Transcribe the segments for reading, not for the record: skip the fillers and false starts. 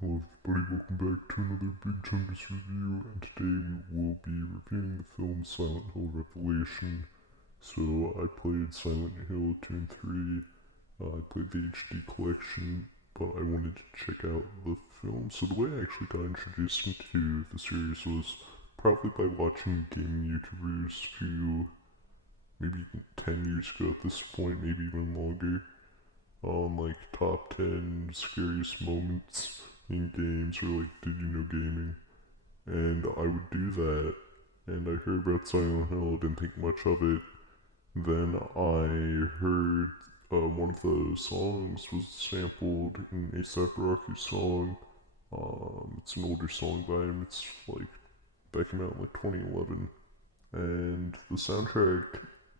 Hello everybody, welcome back to another Big Chungus review, and today we will be reviewing the film Silent Hill Revelation. So I played Silent Hill 2 and 3, I played the HD collection, but I wanted to check out the film. So the way I actually got introduced into the series was probably by watching gaming YouTubers who, maybe 10 years ago at this point, maybe even longer, on like top 10 scariest moments in games or like did you know gaming, and I would do that, and I heard about Silent Hill, didn't think much of it. Then I heard one of the songs was sampled in A$AP Rocky's song. It's an older song by him, it's like that came out in like 2011, and the soundtrack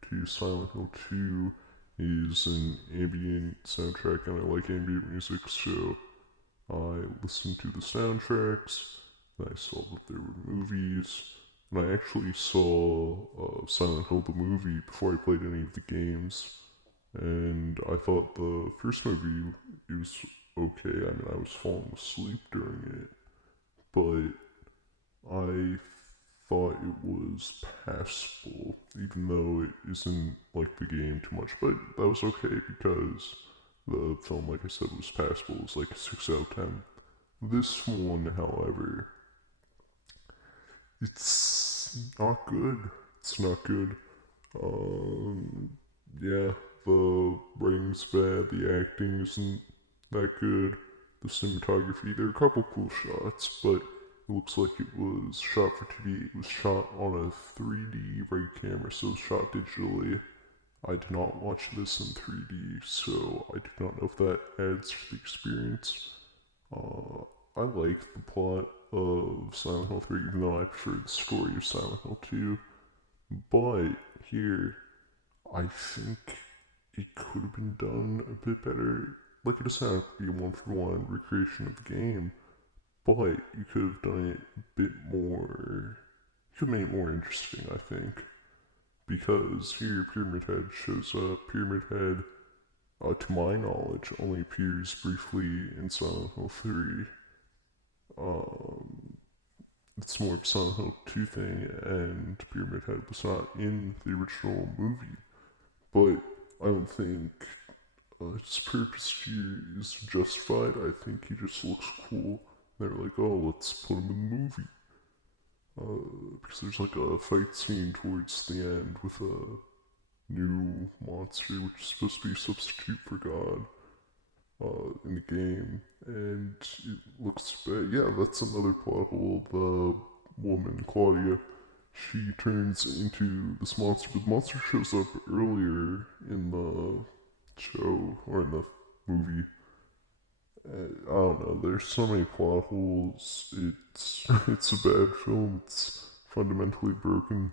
to Silent Hill 2 is an ambient soundtrack, and I like ambient music, so I listened to the soundtracks, and I saw that there were movies, and I actually saw Silent Hill the movie before I played any of the games, and I thought the first movie it was okay. I mean, I was falling asleep during it, but I thought it was passable, even though it isn't like the game too much. But that was okay because the film, like I said, was passable. It was like a 6 out of 10. This one, however, it's not good. It's not good. Um, yeah, the writing's bad, the acting isn't that good, the cinematography, there are a couple cool shots, but it looks like it was shot for TV. It was shot on a 3D rig camera, so it was shot digitally. I did not watch this in 3D, so I do not know if that adds to the experience. Uh, I like the plot of Silent Hill 3, even though I prefer the story of Silent Hill 2. But here, I think it could have been done a bit better. Like, it doesn't have to be a one for one recreation of the game, but you could have done it a bit more. You could make it more interesting, I think. Because here, Pyramid Head shows up. Pyramid Head, to my knowledge, only appears briefly in Silent Hill 3. Um, it's more of a Silent Hill 2 thing, and Pyramid Head was not in the original movie. But I don't think his purpose here is justified. I think he just looks cool. They're like, oh, let's put him in the movie. Because there's like a fight scene towards the end with a new monster, which is supposed to be a substitute for God in the game, and it looks bad. Yeah, that's another plot hole. The woman, Claudia, she turns into this monster, but the monster shows up earlier in the show or in the movie. I don't know. There's so many plot holes. It's it's a bad film. It's fundamentally broken.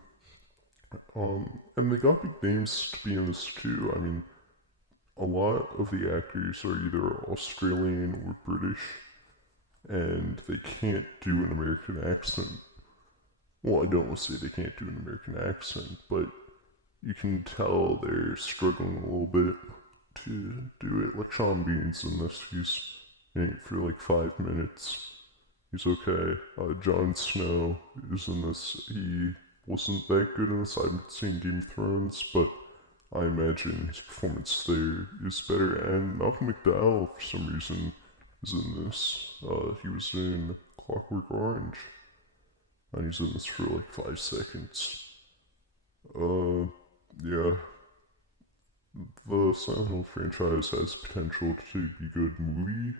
And they got big names to be in this too. I mean, a lot of the actors are either Australian or British, and they can't do an American accent. Well, I don't want to say they can't do an American accent, but you can tell they're struggling a little bit to do it. Like Sean Bean's in this, he's in it for like 5 minutes. He's okay. Jon Snow is in this. He wasn't that good in this. I haven't seen Game of Thrones, but I imagine his performance there is better. And Malcolm McDowell, for some reason, is in this. He was in Clockwork Orange, and he's in this for like 5 seconds. Yeah, the Silent Hill franchise has potential to be good movie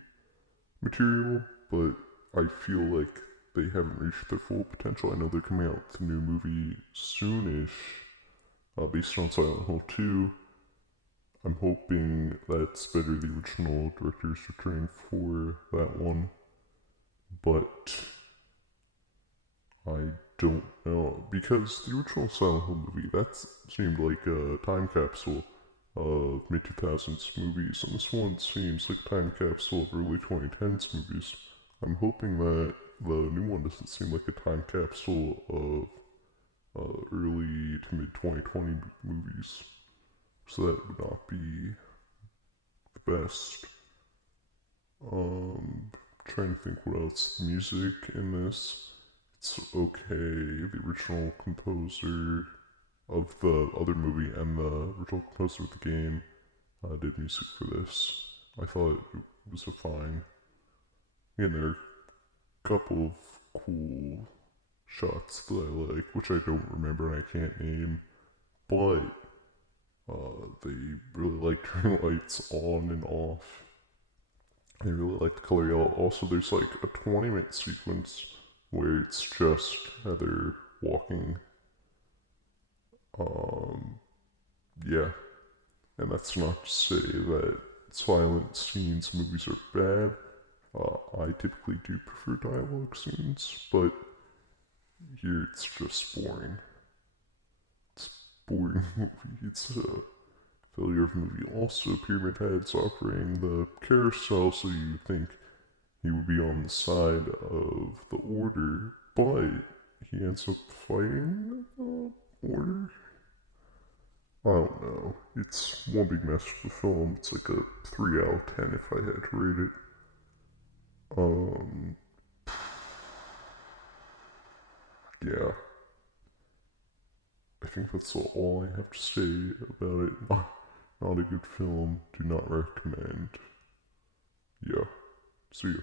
material, but I feel like they haven't reached their full potential. I know they're coming out with a new movie soonish, based on Silent Hill 2. I'm hoping that's better. The original director's returning for that one, but I don't know, because the original Silent Hill movie that seemed like a time capsule of mid 2000s movies, and this one seems like a time capsule of early 2010s movies. I'm hoping that the new one doesn't seem like a time capsule of early to mid 2020 movies, so that would not be the best. trying to think what else. The music in this, it's okay. The original composer of the other movie and the original composer of the game did music for this. I thought it was a fine. And there are a couple of cool shots that I like, which I don't remember and I can't name, but they really like turning lights on and off. They really like the color yellow. Also, there's like a 20-minute sequence where it's just Heather walking. Um, yeah, and that's not to say that silent scenes in movies are bad. I typically do prefer dialogue scenes, but here it's just boring. It's boring movie. It's a failure of movie. Also, Pyramid Head's operating the carousel, so you would think he would be on the side of the Order, but he ends up fighting the Order. I don't know. It's one big mess with the film. It's like a 3 out of 10 if I had to rate it. Um, yeah. I think that's all I have to say about it. Not a good film. Do not recommend. Yeah. See ya.